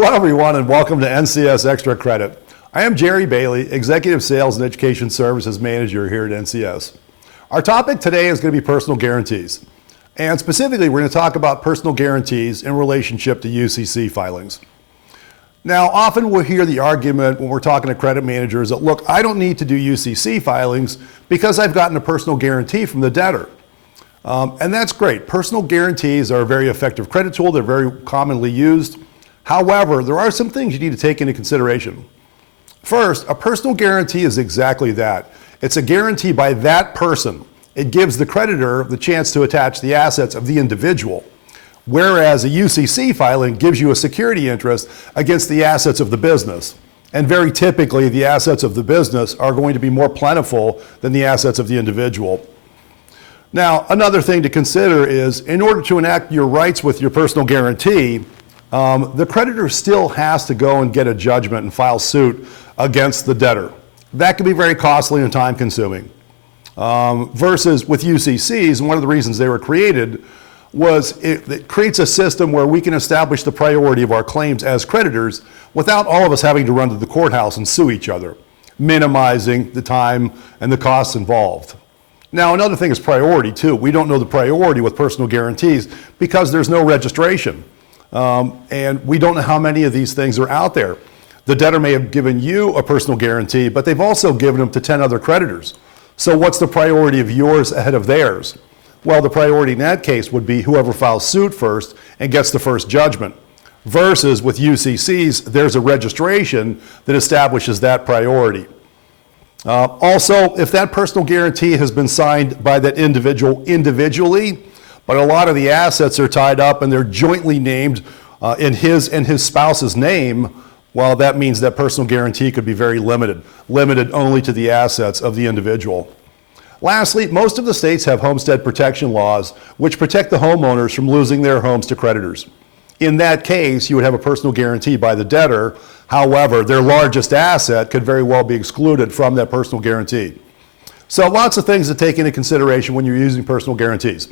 Hello everyone and welcome to NCS Extra Credit. I am Jerry Bailey, Executive Sales and Education Services Manager here at NCS. Our topic today is going to be personal guarantees. And specifically, we're going to talk about personal guarantees in relationship to UCC filings. Now, often we'll hear the argument when we're talking to credit managers that, look, I don't need to do UCC filings because I've gotten a personal guarantee from the debtor. And that's great. Personal guarantees are a very effective credit tool. They're very commonly used. However, there are some things you need to take into consideration. First, a personal guarantee is exactly that. It's a guarantee by that person. It gives the creditor the chance to attach the assets of the individual, whereas a UCC filing gives you a security interest against the assets of the business. And very typically, the assets of the business are going to be more plentiful than the assets of the individual. Now, another thing to consider is, in order to enact your rights with your personal guarantee, the creditor still has to go and get a judgment and file suit against the debtor. That can be very costly and time consuming. Versus with UCCs, and one of the reasons they were created was it creates a system where we can establish the priority of our claims as creditors without all of us having to run to the courthouse and sue each other, minimizing the time and the costs involved. Now, another thing is priority too. We don't know the priority with personal guarantees because there's no registration. And we don't know how many of these things are out there. The debtor may have given you a personal guarantee, but they've also given them to 10 other creditors. So what's the priority of yours ahead of theirs? Well, the priority in that case would be whoever files suit first and gets the first judgment. Versus with UCCs, there's a registration that establishes that priority. Also, if that personal guarantee has been signed by that individual individually, but a lot of the assets are tied up and they're jointly named in his and his spouse's name, well, that means that personal guarantee could be very limited only to the assets of the individual. Lastly, most of the states have homestead protection laws which protect the homeowners from losing their homes to creditors. In that case, you would have a personal guarantee by the debtor. However, their largest asset could very well be excluded from that personal guarantee. So lots of things to take into consideration when you're using personal guarantees.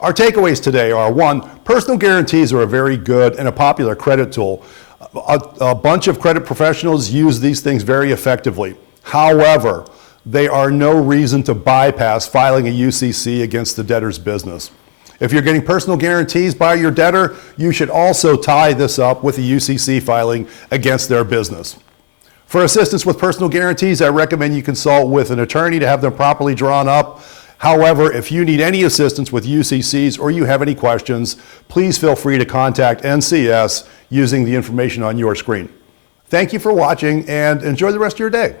Our takeaways today are: one, personal guarantees are a very good and a popular credit tool. A bunch of credit professionals use these things very effectively. However, they are no reason to bypass filing a UCC against the debtor's business. If you're getting personal guarantees by your debtor, you should also tie this up with a UCC filing against their business. For assistance with personal guarantees, I recommend you consult with an attorney to have them properly drawn up. However, if you need any assistance with UCCs or you have any questions, please feel free to contact NCS using the information on your screen. Thank you for watching and enjoy the rest of your day.